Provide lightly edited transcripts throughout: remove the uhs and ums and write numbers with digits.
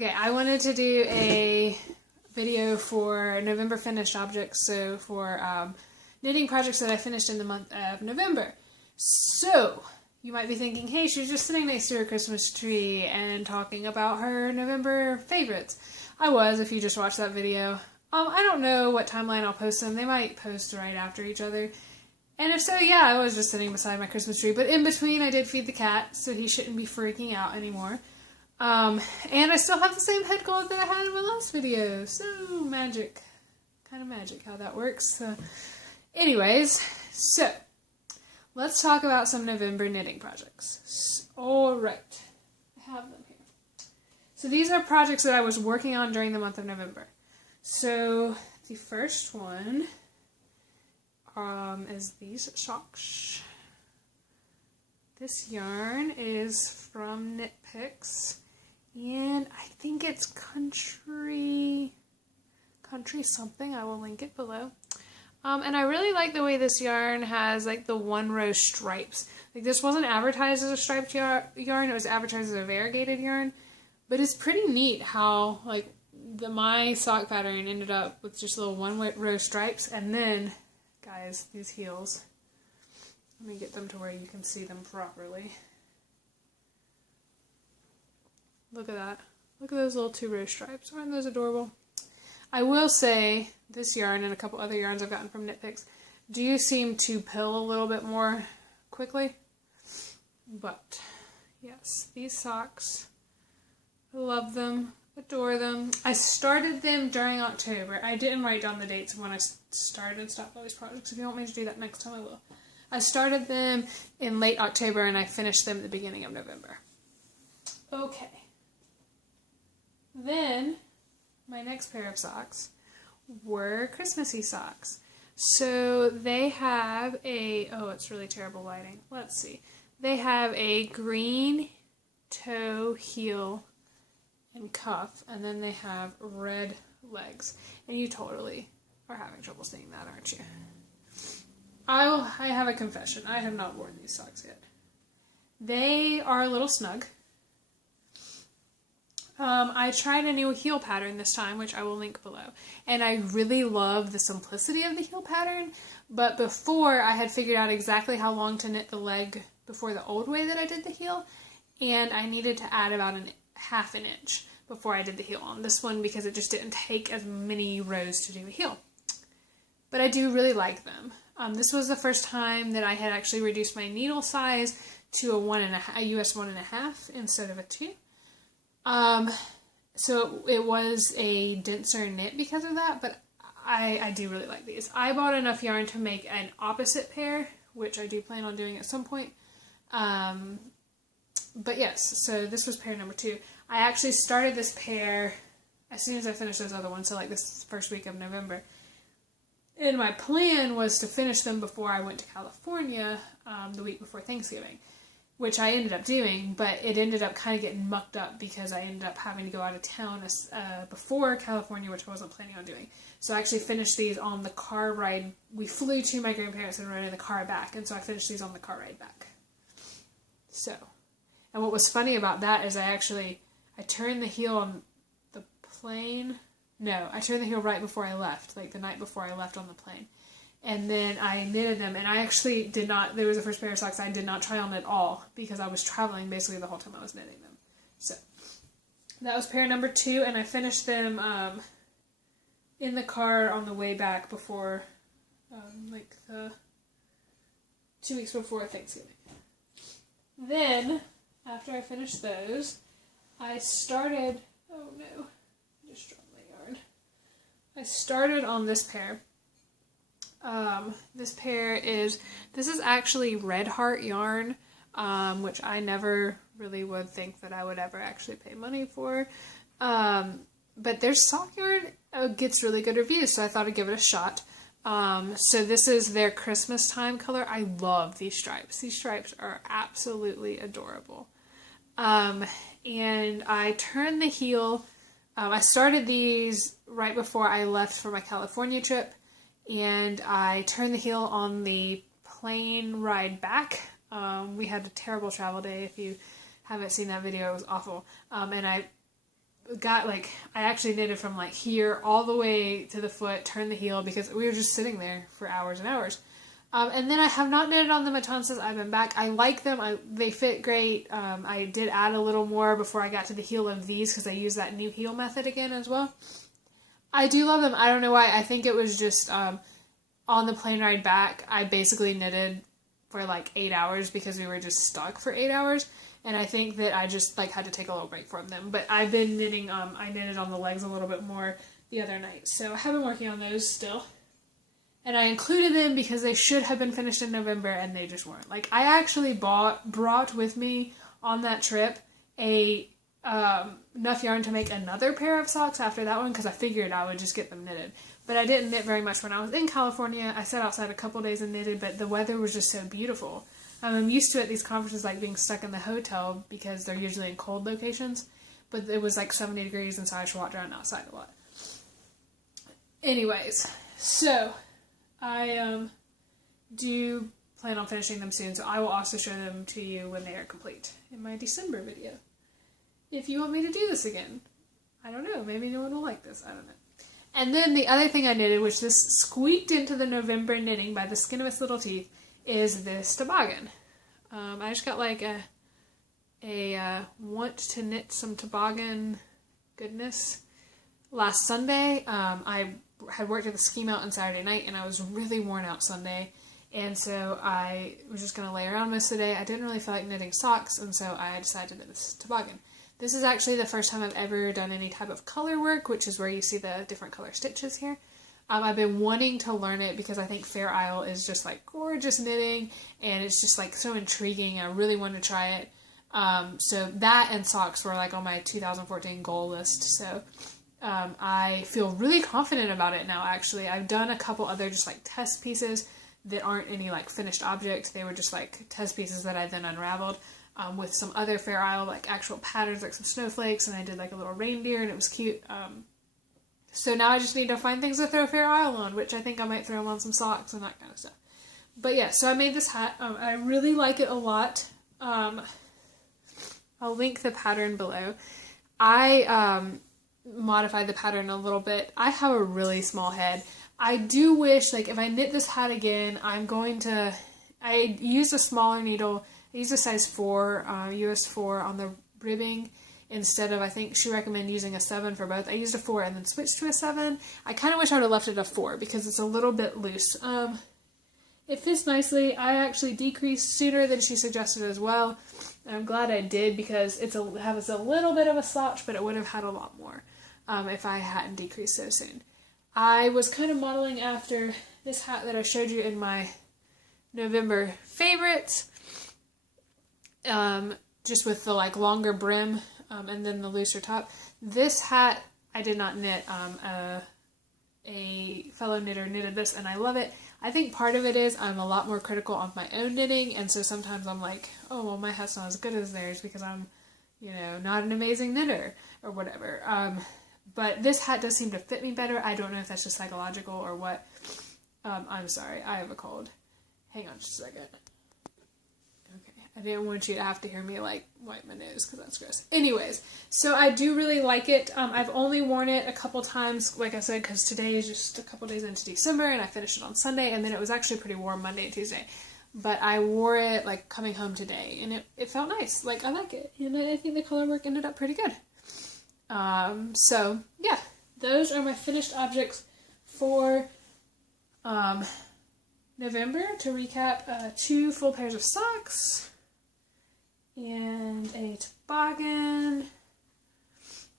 Okay, I wanted to do a video for November finished objects, so for knitting projects that I finished in the month of November. So, you might be thinking, hey, she's just sitting next to her Christmas tree and talking about her November favorites. I was, if you just watched that video. I don't know what timeline I'll post them. They might post right after each other. And if so, yeah, I was just sitting beside my Christmas tree. But in between, I did feed the cat, so he shouldn't be freaking out anymore. And I still have the same head gold that I had in my last video. So, magic. Kind of magic how that works. Anyways, so, let's talk about some November knitting projects. Alright, I have them here. So these are projects that I was working on during the month of November. So, the first one is these socks. This yarn is from Knit Picks, and I think it's country something. I will link it below. And I really like the way this yarn has like the one row stripes. Like this wasn't advertised as a striped yarn, it was advertised as a variegated yarn. But it's pretty neat how like my sock pattern ended up with just little one row stripes, and then, guys, these heels. Let me get them to where you can see them properly. Look at that. Look at those little 2-row stripes. Aren't those adorable? I will say, this yarn and a couple other yarns I've gotten from Knit Picks do seem to pill a little bit more quickly. But, yes, these socks, I love them, adore them. I started them during October. I didn't write down the dates of when I started and stopped all these projects. If you want me to do that next time, I will. I started them in late October and I finished them at the beginning of November. Okay. Then, my next pair of socks were Christmasy socks. So they have a, oh, it's really terrible lighting. Let's see. They have a green toe, heel, and cuff, and then they have red legs. And you totally are having trouble seeing that, aren't you? I have a confession. I have not worn these socks yet. They are a little snug. I tried a new heel pattern this time, which I will link below. And I really love the simplicity of the heel pattern, but before I had figured out exactly how long to knit the leg before the old way that I did the heel, and I needed to add about half an inch before I did the heel on this one because it just didn't take as many rows to do a heel. But I do really like them. This was the first time that I had actually reduced my needle size to a US 1.5 instead of a 2. So it was a denser knit because of that, but I do really like these. I bought enough yarn to make an opposite pair, which I do plan on doing at some point. But yes, so this was pair number 2. I actually started this pair as soon as I finished those other ones, so like this first week of November. And my plan was to finish them before I went to California, the week before Thanksgiving, which I ended up doing, but it ended up kind of getting mucked up because I ended up having to go out of town before California, which I wasn't planning on doing. So I actually finished these on the car ride. We flew to my grandparents and rode in the car back, and so I finished these on the car ride back. So, and what was funny about that is I turned the heel on the plane. No, I turned the heel right before I left, like the night before I left on the plane. And then I knitted them, and I actually did not, there was the first pair of socks I did not try on at all, because I was traveling basically the whole time I was knitting them. So, that was pair number 2, and I finished them in the car on the way back before, like 2 weeks before Thanksgiving. Then, after I finished those, I started, oh no, I just dropped my yarn. I started on this pair. This is actually Red Heart yarn, which I never really would think that I would ever actually pay money for. But their sock yarn gets really good reviews, so I thought I'd give it a shot. So this is their Christmas time color. I love these stripes. These stripes are absolutely adorable. And I turned the heel, I started these right before I left for my California trip, and I turned the heel on the plane ride back. We had a terrible travel day. If you haven't seen that video, it was awful. And I I actually knitted from like here all the way to the foot, turned the heel, because we were just sitting there for hours and hours. And then I have not knitted on them a ton since I've been back. I like them. They fit great. I did add a little more before I got to the heel of these because I used that new heel method again as well. I do love them. I don't know why. I think it was just on the plane ride back, I basically knitted for like 8 hours because we were just stuck for 8 hours. And I think that I just like had to take a little break from them. But I've been knitting, I knitted on the legs a little bit more the other night. So I have been working on those still. And I included them because they should have been finished in November and they just weren't. Like, I actually brought with me on that trip enough yarn to make another pair of socks after that one because I figured I would just get them knitted. But I didn't knit very much when I was in California. I sat outside a couple days and knitted, but the weather was just so beautiful. I'm used to at these conferences like being stuck in the hotel because they're usually in cold locations, but it was like 70 degrees and so I just walked around outside a lot. Anyways, so I do plan on finishing them soon, so I will also show them to you when they are complete in my December video. If you want me to do this again. I don't know, maybe no one will like this, I don't know. And then the other thing I knitted, which this squeaked into the November knitting by the skin of its little teeth, is this toboggan. I just got like a want to knit some toboggan goodness last Sunday. I had worked at the ski mountain Saturday night and I was really worn out Sunday, and so I was just going to lay around most of the day. I didn't really feel like knitting socks, and so I decided to knit this toboggan. This is actually the first time I've ever done any type of color work, which is where you see the different color stitches here. I've been wanting to learn it because I think Fair Isle is just like gorgeous knitting and it's just like so intriguing. I really wanted to try it. So that and socks were like on my 2014 goal list. So I feel really confident about it now, actually. I've done a couple other just like test pieces that aren't any like finished object. They were just like test pieces that I then unraveled with some other Fair Isle like actual patterns, like some snowflakes, and I did like a little reindeer and it was cute. So now I just need to find things to throw Fair Isle on, which I think I might throw them on some socks and that kind of stuff. But yeah, so I made this hat. I really like it a lot. I'll link the pattern below. I modified the pattern a little bit. I have a really small head. I do wish, like, if I knit this hat again, I used a smaller needle. I used a size 4, US 4 on the ribbing. Instead of, I think she recommended using a 7 for both. I used a 4 and then switched to a 7. I kind of wish I would have left it a 4 because it's a little bit loose. It fits nicely. I actually decreased sooner than she suggested as well. I'm glad I did because it has a little bit of a slouch, but it would have had a lot more if I hadn't decreased so soon. I was kind of modeling after this hat that I showed you in my November favorites, just with the like longer brim. And then the looser top. This hat I did not knit. A fellow knitter knitted this and I love it. I think part of it is I'm a lot more critical of my own knitting, and so sometimes I'm like, oh, well, my hat's not as good as theirs because I'm, not an amazing knitter or whatever. But this hat does seem to fit me better. I don't know if that's just psychological or what. I'm sorry, I have a cold. Hang on just a second. I didn't want you to have to hear me, like, wipe my nose, because that's gross. Anyways, so I do really like it. I've only worn it a couple times, like I said, because today is just a couple days into December, and I finished it on Sunday, and then it was actually pretty warm Monday and Tuesday. But I wore it, like, coming home today, and it felt nice. Like, I like it, and I think the color work ended up pretty good. So, yeah, those are my finished objects for November. To recap, 2 full pairs of socks, and a toboggan,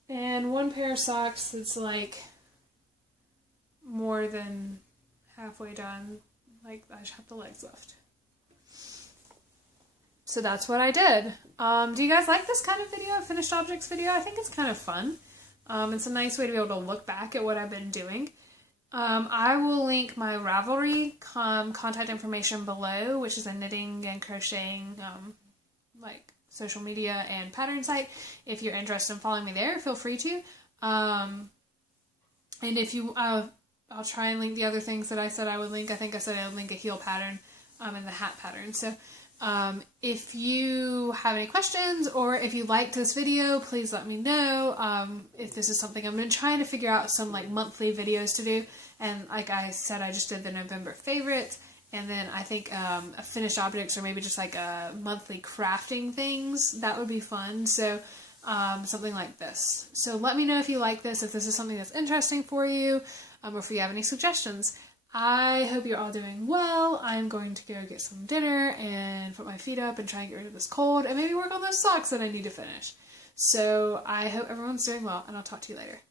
and 1 pair of socks that's like more than halfway done. Like, I just have the legs left. So that's what I did. Do you guys like this kind of video, finished objects video? I think it's kind of fun. It's a nice way to be able to look back at what I've been doing. I will link my Ravelry contact information below, which is a knitting and crocheting like social media and pattern site. If you're interested in following me there, feel free to. And if you, I'll try and link the other things that I said I would link. I think I said I would link a heel pattern and the hat pattern. So If you have any questions or if you liked this video, please let me know. If this is something, I'm going to try to figure out some like monthly videos to do. And like I said, I just did the November favorites. And then I think finished objects or maybe just like monthly crafting things. That would be fun. So something like this. So let me know if you like this, if this is something that's interesting for you, or if you have any suggestions. I hope you're all doing well. I'm going to go get some dinner and put my feet up and try and get rid of this cold and maybe work on those socks that I need to finish. So I hope everyone's doing well, and I'll talk to you later.